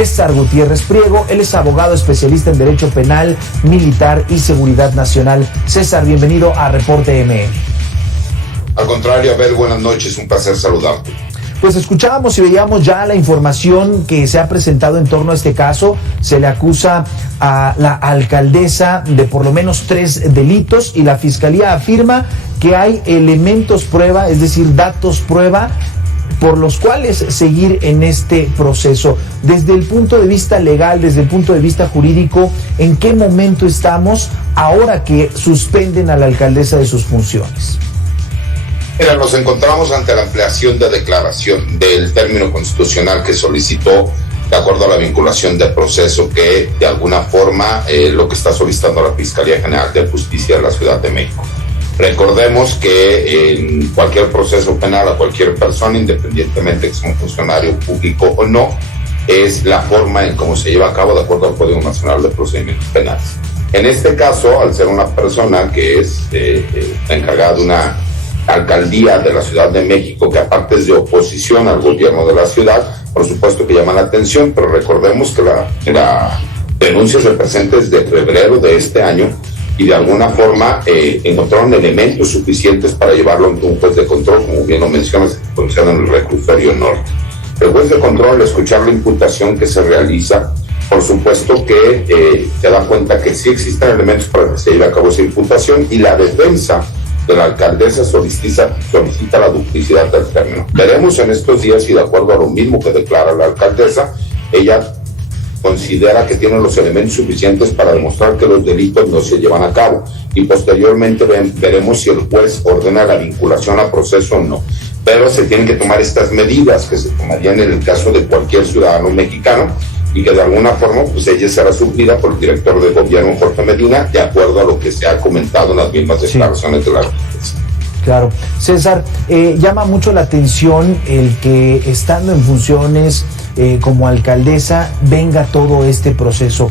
César Gutiérrez Priego. Él es abogado especialista en Derecho Penal, Militar y Seguridad Nacional. César, bienvenido a Reporte MN. Al contrario, Abel, buenas noches, un placer saludarte. Pues escuchábamos y veíamos ya la información que se ha presentado en torno a este caso. Se le acusa a la alcaldesa de por lo menos 3 delitos y la fiscalía afirma que hay elementos prueba, es decir, datos prueba, por los cuales seguir en este proceso. Desde el punto de vista legal, desde el punto de vista jurídico, ¿en qué momento estamos ahora que suspenden a la alcaldesa de sus funciones? Mira, nos encontramos ante la ampliación de declaración del término constitucional que solicitó, de acuerdo a la vinculación de proceso que de alguna forma lo que está solicitando la Fiscalía General de Justicia de la Ciudad de México. Recordemos que en cualquier proceso penal a cualquier persona, independientemente de que sea un funcionario público o no, es la forma en cómo se lleva a cabo de acuerdo al Código Nacional de Procedimientos Penales. En este caso, al ser una persona que es encargada de una alcaldía de la Ciudad de México, que aparte es de oposición al gobierno de la ciudad, por supuesto que llama la atención, pero recordemos que la denuncia se presenta desde febrero de este año y de alguna forma encontraron elementos suficientes para llevarlo ante un juez de control, como bien lo mencionas, que funciona en el Reclusorio Norte. El juez de control, al escuchar la imputación que se realiza, por supuesto que se da cuenta que sí existen elementos para que se lleve a cabo esa imputación, y la defensa de la alcaldesa solicita la duplicidad del término. Veremos en estos días si, de acuerdo a lo mismo que declara la alcaldesa, ella considera que tiene los elementos suficientes para demostrar que los delitos no se llevan a cabo, y posteriormente veremos si el juez ordena la vinculación a proceso o no. Pero se tienen que tomar estas medidas que se tomarían en el caso de cualquier ciudadano mexicano, y que de alguna forma pues ella será suplida por el director de gobierno, Jorge Medina, de acuerdo a lo que se ha comentado en las mismas declaraciones de la alcaldesa. Claro. César, llama mucho la atención el que estando en funciones como alcaldesa venga todo este proceso.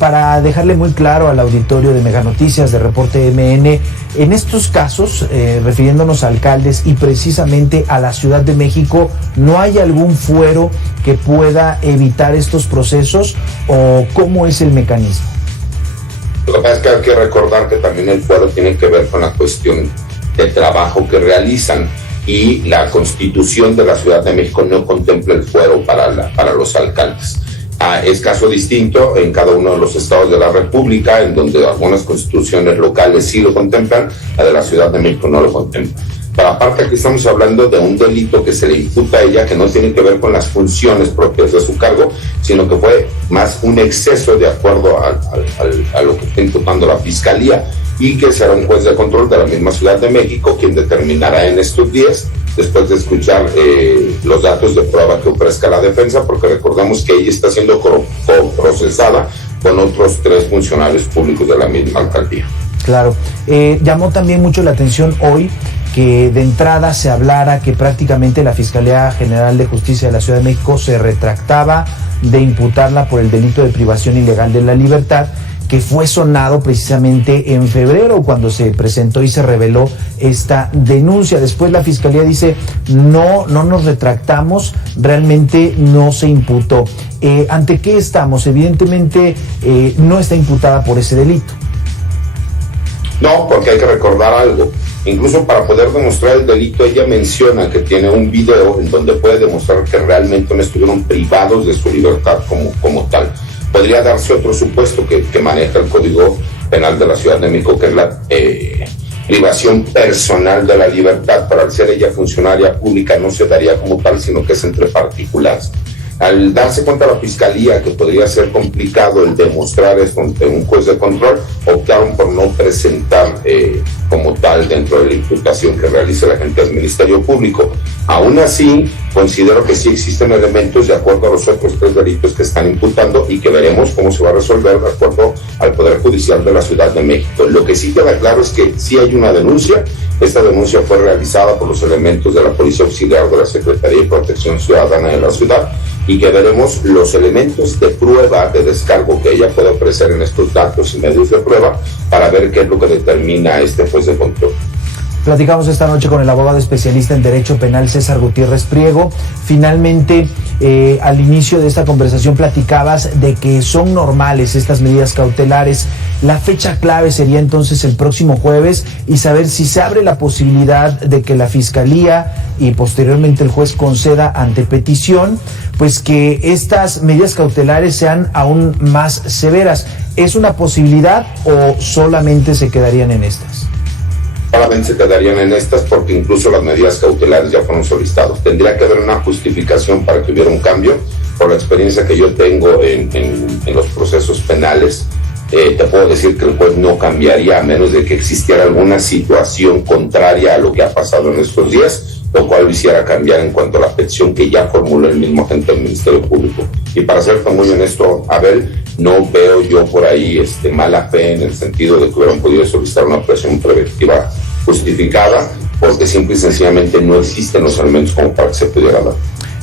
Para dejarle muy claro al auditorio de Mega Noticias, de Reporte MN, en estos casos, refiriéndonos a alcaldes y precisamente a la Ciudad de México, ¿no hay algún fuero que pueda evitar estos procesos o cómo es el mecanismo? Lo que pasa es que hay que recordar que también el fuero tiene que ver con la cuestión del trabajo que realizan, y la Constitución de la Ciudad de México no contempla el fuero para los alcaldes. Es caso distinto en cada uno de los estados de la República, en donde algunas constituciones locales sí lo contemplan, la de la Ciudad de México no lo contempla. Pero aparte, aquí estamos hablando de un delito que se le imputa a ella, que no tiene que ver con las funciones propias de su cargo, sino que fue más un exceso de acuerdo a lo que está imputando la Fiscalía, y que será un juez de control de la misma Ciudad de México quien determinará en estos días, después de escuchar los datos de prueba que ofrezca la defensa, porque recordamos que ella está siendo procesada con otros 3 funcionarios públicos de la misma alcaldía. Claro. Llamó también mucho la atención hoy que de entrada se hablara que prácticamente la Fiscalía General de Justicia de la Ciudad de México se retractaba de imputarla por el delito de privación ilegal de la libertad, que fue sonado precisamente en febrero cuando se presentó y se reveló esta denuncia. Después la Fiscalía dice, no nos retractamos, realmente no se imputó. ¿Ante qué estamos? Evidentemente no está imputada por ese delito. No, porque hay que recordar algo. Incluso para poder demostrar el delito, ella menciona que tiene un video en donde puede demostrar que realmente no estuvieron privados de su libertad como tal. Podría darse otro supuesto que maneja el Código Penal de la Ciudad de México, que es la privación personal de la libertad, pero al ser ella funcionaria pública no se daría como tal, sino que es entre particulares. Al darse cuenta la Fiscalía que podría ser complicado el demostrar esto ante un juez de control, optaron por no presentar como tal dentro de la imputación que realiza el agente del Ministerio Público. Aún así, considero que sí existen elementos de acuerdo a los otros 3 delitos que están imputando, y que veremos cómo se va a resolver de acuerdo al Poder Judicial de la Ciudad de México. Lo que sí queda claro es que sí hay una denuncia. Esta denuncia fue realizada por los elementos de la Policía Auxiliar de la Secretaría de Protección Ciudadana de la ciudad, y que veremos los elementos de prueba, de descargo que ella puede ofrecer en estos datos y medios de prueba, para ver qué es lo que determina este juez de control. Platicamos esta noche con el abogado especialista en Derecho Penal César Gutiérrez Priego. Finalmente, al inicio de esta conversación platicabas de que son normales estas medidas cautelares. La fecha clave sería entonces el próximo jueves y saber si se abre la posibilidad de que la Fiscalía y posteriormente el juez conceda ante petición, pues que estas medidas cautelares sean aún más severas. ¿Es una posibilidad o solamente se quedarían en estas? Solamente se quedarían en estas porque incluso las medidas cautelares ya fueron solicitadas. Tendría que haber una justificación para que hubiera un cambio. Por la experiencia que yo tengo en los procesos penales, te puedo decir que el juez no cambiaría a menos de que existiera alguna situación contraria a lo que ha pasado en estos días, lo cual lo hiciera cambiar en cuanto a la petición que ya formuló el mismo agente del Ministerio Público. Y para ser muy honesto, Abel, no veo yo por ahí mala fe en el sentido de que hubieran podido solicitar una presión preventiva justificada, porque simple y sencillamente no existen los elementos como para que se pudiera dar.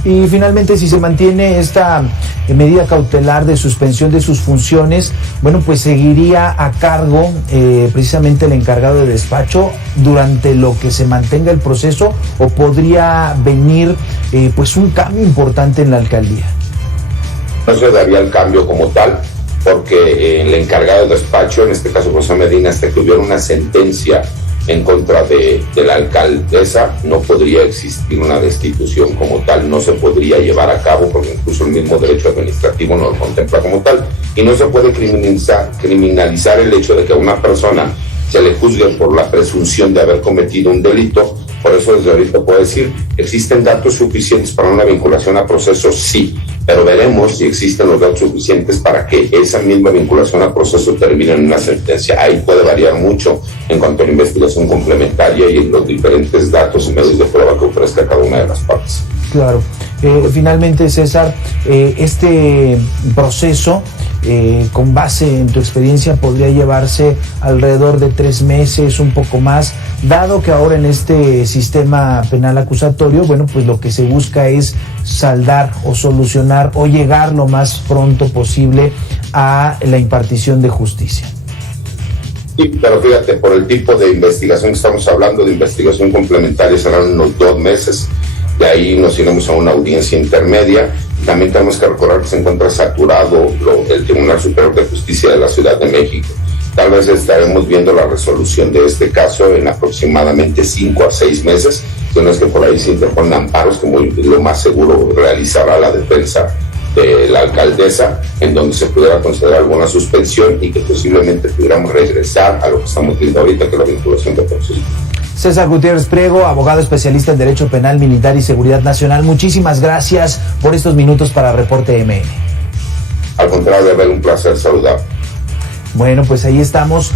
Y finalmente, si se mantiene esta medida cautelar de suspensión de sus funciones, bueno, pues seguiría a cargo precisamente el encargado de despacho durante lo que se mantenga el proceso, o podría venir pues un cambio importante en la alcaldía. No se daría el cambio como tal, porque el encargado de despacho, en este caso José Medina, hasta que hubiera una sentencia en contra de la alcaldesa, no podría existir una destitución como tal, no se podría llevar a cabo porque incluso el mismo derecho administrativo no lo contempla como tal, y no se puede criminalizar el hecho de que a una persona se le juzgue por la presunción de haber cometido un delito. Por eso desde ahorita puedo decir, ¿existen datos suficientes para una vinculación a proceso? Sí, pero veremos si existen los datos suficientes para que esa misma vinculación a proceso termine en una sentencia. Ahí puede variar mucho en cuanto a la investigación complementaria y los diferentes datos y medios de prueba que ofrezca cada una de las partes. Claro. Finalmente, César, este proceso, con base en tu experiencia, podría llevarse alrededor de 3 meses, un poco más, dado que ahora en este sistema penal acusatorio, bueno, pues lo que se busca es saldar o solucionar o llegar lo más pronto posible a la impartición de justicia. Sí, pero fíjate, por el tipo de investigación que estamos hablando, de investigación complementaria, serán unos 2 meses. De ahí nos iremos a una audiencia intermedia. También tenemos que recordar que se encuentra saturado el Tribunal Superior de Justicia de la Ciudad de México. Tal vez estaremos viendo la resolución de este caso en aproximadamente 5 a 6 meses. No es que por ahí se interponen amparos, como lo más seguro realizará la defensa de la alcaldesa, en donde se pudiera considerar alguna suspensión y que posiblemente pudiéramos regresar a lo que estamos viendo ahorita, que es la vinculación de proceso. César Gutiérrez Priego, abogado especialista en Derecho Penal, Militar y Seguridad Nacional, muchísimas gracias por estos minutos para Reporte MN. Al contrario, Abel, un placer saludar. Bueno, pues ahí estamos.